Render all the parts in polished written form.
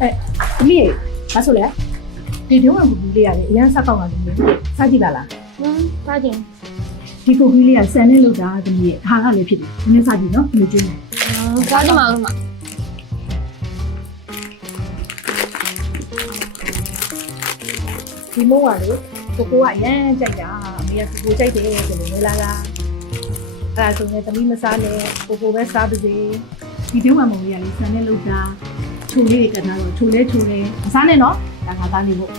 သမီးဘာဆိုလဲဒီတုံးကကူလေးရတယ်အရန်ဆက်ပေါက်ပါလို့စားကြည့်ပါလားစားကြည့်ဒီကူလေးကဆန်နဲ့လောက်တာသမီးဟာကလည်းဖြစ်တယ်နည်းစားကြည့်နော်ဘယ်လိုကျွေးလဲစားကြည့်ပါဦးမဒီမိုးကလေကိုကအရန်ကြိုက်တာအမေကကိုကြိုက်တယ်ဆိုလို့လဲလာအဲ့ဒါဆိုရင်သမီးမစားနဲ့ကိုပဲစားပါစေဒီတုံးကမုံလေးကလေဆန်နဲ့လောက်တာချိုလေးတွေကနာတော့ချိုလဲမစားနဲ့နော်ဒါငါသားလေးဖို့ဟ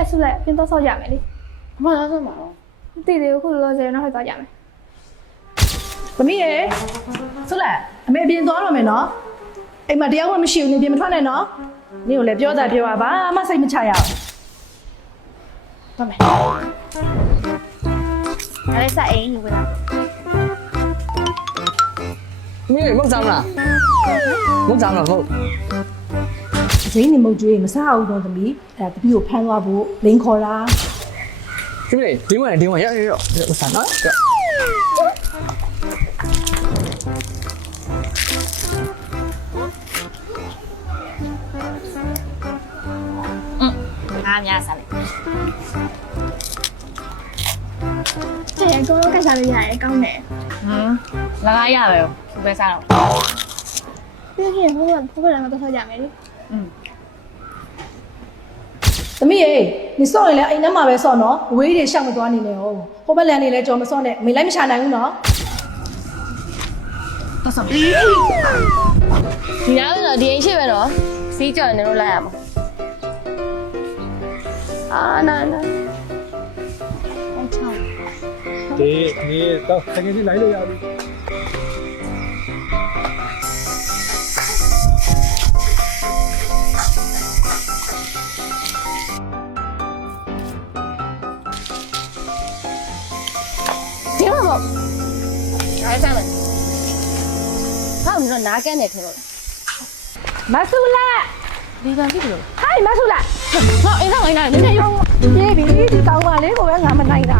ဲ့ဆုလက်ပြင်တော့ဆောက်ရမယ်လေဘာလို့ဆိုမှာတိတိကိုခုလောဆယ်နောက်ထပ်သွားကြမယ်သမီးရေဆိုလက်အမေပြင်သွားတော့မယ်နော်အိမ်မှာတရားဝင်မရှိဘူးနေပြင်မထွက်နဲ့နော်နင့်ကိုလည်းပြောတာပြောပါမှစိတ်မချရအောင်သွားမယ်အဲ့ဒါစအိမ်ယူဝင်လာမင်းမဟုတ်စားမလားမဟုတ်စားမလားဟုတ်ဈေးနေမုတ်ကျွေးမစားအောင်တော့သမီးအဲတပီးကိုဖမ်းသွားဖို့လိန်ခေါ်တာဒီမလေးဒီဝင်ရစားနော်ငါများစားလိုက်တဲ့ကောကစားလို့ရတယ်ကောင်းတယ်လကားရပဲဘယ်စားတော့ပြီးရင်ဘိုးလည်းတော့ဆောက်ကြမယ်လေသမီးရေနေစော့ရင်လည်းအိမ်ထဲမှာပဲစော့နော်ဝေးတွေရှောက်မသွားနေနဲ့ဟုတ်ဟိုဘက်လန်နေလည်းကြော်မစော့နဲ့မေလိုက်မချနိုင်ဘူးနော်တော့ဆောဒီရောက်တော့ဒီအိမ်ရှိပဲတော့စီးကြော်နေလို့လိုက်ရမှာနာဒီတော့တကယ်ကြီးလိုက်လို့ရပြီဒီမှာပေါ့အားစားမယ်ဟာမင်းနားကဲနေထလို့မဆူလာဒီကကြည့်လို့ဟိုင်းမဆူလာဟောအိမ်ဆောင်အိမ်လာနည်းနည်းရောပြေးပြီဒီကောင်းပါလေကိုပဲငါမနိုင်တာ